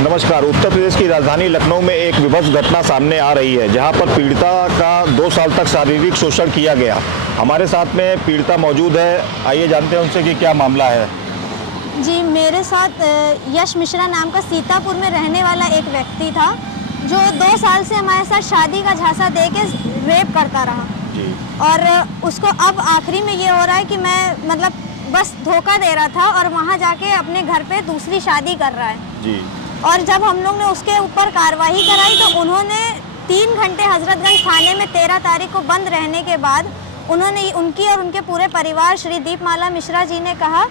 नमस्कार। उत्तर प्रदेश की राजधानी लखनऊ में एक विभत्स घटना सामने आ रही है, जहां पर पीड़िता का 2 साल तक शारीरिक शोषण किया गया। हमारे साथ में पीड़िता मौजूद है, आइए जानते हैं उनसे कि क्या मामला है। जी, मेरे साथ यश मिश्रा नाम का सीतापुर में रहने वाला एक व्यक्ति था, जो 2 साल से हमारे साथ शादी का झांसा दे के रेप करता रहा जी। और उसको अब आखिरी में ये हो रहा है कि मैं मतलब बस धोखा दे रहा था और वहाँ जाके अपने घर पे दूसरी शादी कर रहा है जी। और जब हम लोग ने उसके ऊपर कार्रवाई कराई तो उन्होंने 3 घंटे हजरतगंज थाने में 13 तारीख को बंद रहने के बाद उन्होंने उनकी और उनके पूरे परिवार श्री दीपमाला मिश्रा जी ने कहा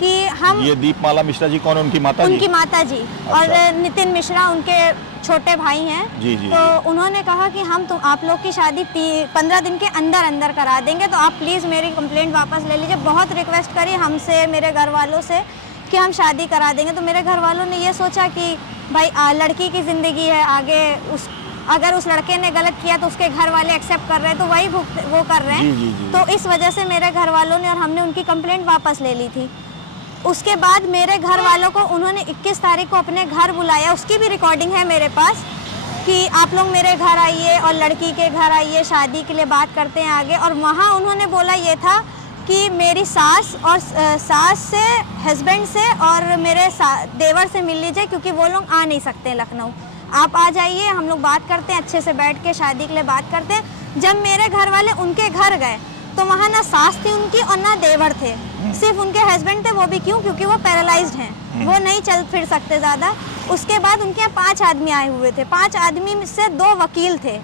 कि हम ये दीपमाला मिश्रा जी कौन है? उनकी माता जी? उनकी माता जी। अच्छा। और नितिन मिश्रा उनके छोटे भाई हैं। जी जी। तो उन्होंने कहा कि हम आप लोग की शादी 15 दिन के अंदर अंदर करा देंगे, तो आप प्लीज़ मेरी कंप्लेंट वापस ले लीजिए। बहुत रिक्वेस्ट करी हमसे, मेरे घर वालों से कि हम शादी करा देंगे। तो मेरे घर वालों ने ये सोचा कि भाई लड़की की ज़िंदगी है, आगे अगर उस लड़के ने गलत किया तो उसके घर वाले एक्सेप्ट कर रहे हैं, तो वही वो कर रहे हैं। जी जी जी। तो इस वजह से मेरे घर वालों ने और हमने उनकी कंप्लेंट वापस ले ली थी। उसके बाद मेरे घर वालों को उन्होंने 21 तारीख को अपने घर बुलाया, उसकी भी रिकॉर्डिंग है मेरे पास, कि आप लोग मेरे घर आइए और लड़की के घर आइए, शादी के लिए बात करते हैं आगे। और वहाँ उन्होंने बोला ये था कि मेरी सास और सास से, हस्बैंड से और मेरे देवर से मिल लीजिए, क्योंकि वो लोग आ नहीं सकते लखनऊ। आप आ जाइए, हम लोग बात करते हैं, अच्छे से बैठ के शादी के लिए बात करते हैं। जब मेरे घर वाले उनके घर गए तो वहाँ ना सास थी उनकी और ना देवर थे, सिर्फ उनके हस्बैंड थे। वो भी क्यों? क्योंकि वो पैरालाइज्ड हैं, वो नहीं चल फिर सकते ज़्यादा। उसके बाद उनके यहाँ 5 आदमी आए हुए थे, 5 आदमी में से 2 वकील थे।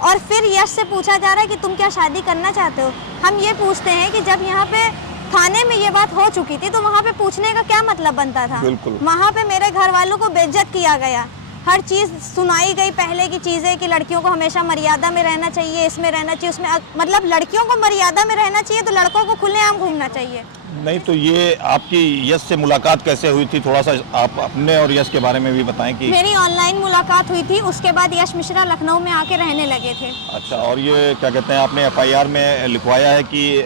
और फिर यश से पूछा जा रहा है कि तुम क्या शादी करना चाहते हो? हम ये पूछते हैं कि जब यहाँ पे थाने में ये बात हो चुकी थी तो वहाँ पे पूछने का क्या मतलब बनता था? बिल्कुल। वहाँ पे मेरे घर वालों को बेइज्जत किया गया, हर चीज़ सुनाई गई पहले की चीज़ें कि लड़कियों को हमेशा मर्यादा में रहना चाहिए, इसमें रहना चाहिए, उसमें मतलब लड़कियों को मर्यादा में रहना चाहिए तो लड़कों को खुलेआम घूमना चाहिए। नहीं तो ये आपकी यश से मुलाकात कैसे हुई थी? थोड़ा सा आप अपने और यश के बारे में भी बताएं कि। मेरी ऑनलाइन मुलाकात हुई थी, उसके बाद यश मिश्रा लखनऊ में आके रहने लगे थे। अच्छा, और ये क्या कहते हैं, आपने FIR में लिखवाया है कि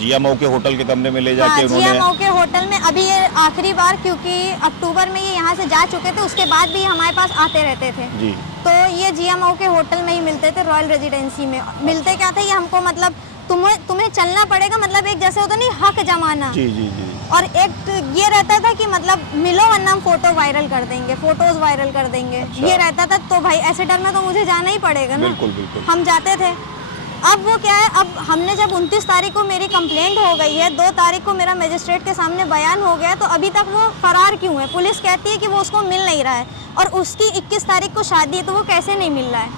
GMO के होटल के कमरे में ले जाके उन्होंने। GMO के होटल में अभी ये आखिरी बार, क्योंकि अक्टूबर में ये यहाँ से जा चुके थे, उसके बाद भी हमारे पास आते रहते थे जी। तो ये GMO के होटल में ही मिलते थे, रॉयल रेजिडेंसी में। मिलते क्या था, ये हमको मतलब तुम्हें चलना पड़ेगा, मतलब एक जैसे होता नहीं हक जमाना। जी जी जी। और एक ये रहता था कि मतलब मिलो वरना हम फोटो वायरल कर देंगे, फोटोज वायरल कर देंगे। अच्छा। ये रहता था, तो भाई ऐसे डर में तो मुझे जाना ही पड़ेगा ना। बिल्कुल बिल्कुल। हम जाते थे। अब वो क्या है, अब हमने जब 29 तारीख को मेरी कंप्लेंट हो गई है, 2 तारीख को मेरा मजिस्ट्रेट के सामने बयान हो गया, तो अभी तक वो फरार क्यों है? पुलिस कहती है कि वो उसको मिल नहीं रहा है और उसकी 21 तारीख को शादी है, तो वो कैसे नहीं मिल रहा है?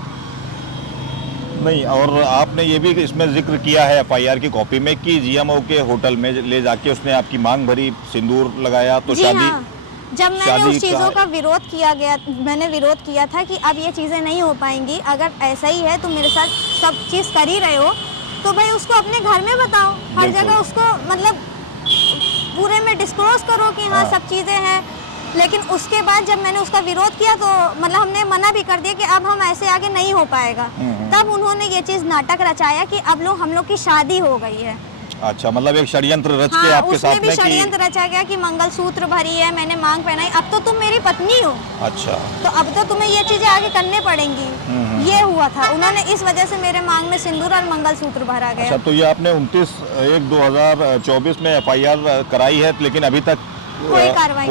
नहीं, और आपने ये भी इसमें जिक्र किया है FIR की कॉपी में कि GMO के होटल में ले जाके उसने आपकी मांग भरी, सिंदूर लगाया, तो जी शादी। हाँ। जब मैंने उस चीज़ों का विरोध किया गया, मैंने विरोध किया था कि अब ये चीज़ें नहीं हो पाएंगी, अगर ऐसा ही है तो मेरे साथ सब चीज़ कर ही रहे हो तो भाई उसको अपने घर में बताओ, हर जगह उसको मतलब पूरे में डिस्क्लोज करो कि हाँ सब चीज़ें हैं। लेकिन उसके बाद जब मैंने उसका विरोध किया तो मतलब हमने मना भी कर दिया कि अब हम ऐसे आगे नहीं हो पाएगा। तब उन्होंने ये चीज़ नाटक रचाया कि अब हम लोग की शादी हो गई है। अच्छा, मतलब एक षड्यंत्र रच के हाँ, आपके साथ उसमें भी में षड्यंत्र रचा गया कि मंगलसूत्र भरी है, मैंने मांग पहनाई, अब तो तुम मेरी पत्नी हो, अच्छा, तो अब तो तुम्हें ये चीजें आगे करने पड़ेंगी। ये हुआ था, उन्होंने इस वजह से मेरे मांग में सिंदूर और मंगलसूत्र भरा गया। अच्छा, तो ये आपने 29/1/2024 में FIR कराई है, लेकिन अभी तक कोई कार्रवाई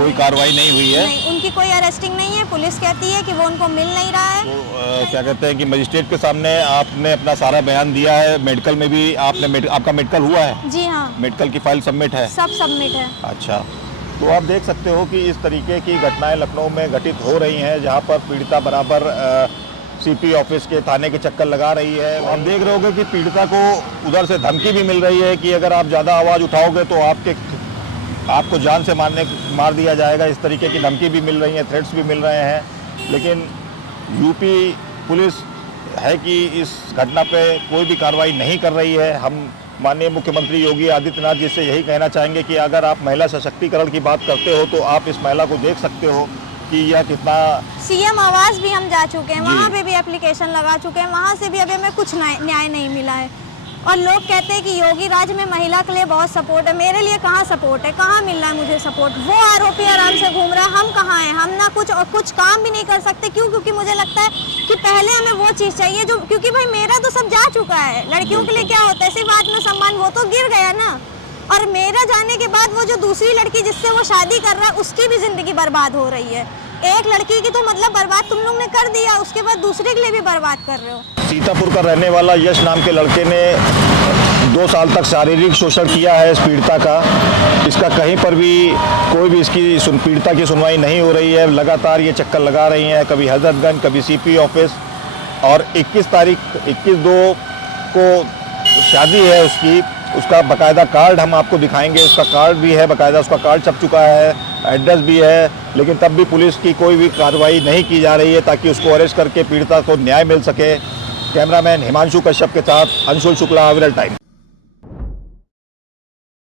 नहीं हुई है। नहीं, उनकी कोई अरेस्टिंग नहीं है। पुलिस कहती है कि वो उनको मिल नहीं रहा है। तो क्या कहते हैं कि मजिस्ट्रेट के सामने आपने अपना सारा बयान दिया है, मेडिकल में भी आपने आपका मेडिकल हुआ है? जी हाँ, मेडिकल की फाइल सबमिट है? सब सबमिट है। अच्छा, तो आप देख सकते हो कि इस तरीके की घटनाएं लखनऊ में घटित हो रही हैं, जहां पर पीड़िता बराबर CP ऑफिस के थाने के चक्कर लगा रही है। आप देख रहे होंगे कि पीड़िता को उधर से धमकी भी मिल रही है कि अगर आप ज़्यादा आवाज़ उठाओगे तो आपको जान से मार दिया जाएगा। इस तरीके की धमकी भी मिल रही है, थ्रेट्स भी मिल रहे हैं। लेकिन यूपी पुलिस है कि इस घटना पे कोई भी कार्रवाई नहीं कर रही है। हम माननीय मुख्यमंत्री योगी आदित्यनाथ जी से यही कहना चाहेंगे कि अगर आप महिला सशक्तिकरण की बात करते हो तो आप इस महिला को देख सकते हो कि यह कितना। CM आवास भी हम जा चुके हैं, वहाँ पे भी एप्लीकेशन लगा चुके हैं, वहाँ से भी अभी हमें कुछ न्याय नहीं मिला है। और लोग कहते हैं कि योगी राज में महिला के लिए बहुत सपोर्ट है। मेरे लिए कहाँ सपोर्ट है, कहाँ मिल रहा है मुझे सपोर्ट? वो आरोपी आराम से घूम रहा है, हम कहाँ हैं? हम ना कुछ काम भी नहीं कर सकते। क्यों? क्योंकि मुझे लगता है कि पहले हमें वो चीज़ चाहिए जो, क्योंकि भाई मेरा तो सब जा चुका है। लड़कियों के लिए क्या होता है, सिर्फ आत्मसम्मान, वो तो गिर गया ना। और मेरा जाने के बाद वो जो दूसरी लड़की जिससे वो शादी कर रहा है उसकी भी ज़िंदगी बर्बाद हो रही है। एक लड़की की तो मतलब बर्बाद तुम लोग ने कर दिया, उसके बाद दूसरे के लिए भी बर्बाद कर रहे हो। सीतापुर का रहने वाला यश नाम के लड़के ने 2 साल तक शारीरिक शोषण किया है इस पीड़िता का। इसका कहीं पर भी कोई भी इसकी पीड़िता की सुनवाई नहीं हो रही है। लगातार ये चक्कर लगा रही हैं, कभी हजरतगंज, कभी सीपी ऑफिस। और 21/2 को शादी है उसकी। उसका बाकायदा कार्ड हम आपको दिखाएंगे, उसका कार्ड भी है बाकायदा, उसका कार्ड छप चुका है, एड्रेस भी है, लेकिन तब भी पुलिस की कोई भी कार्रवाई नहीं की जा रही है ताकि उसको अरेस्ट करके पीड़िता को न्याय मिल सके। कैमरामैन हिमांशु कश्यप के साथ अंशुल शुक्ला, विरल टाइम।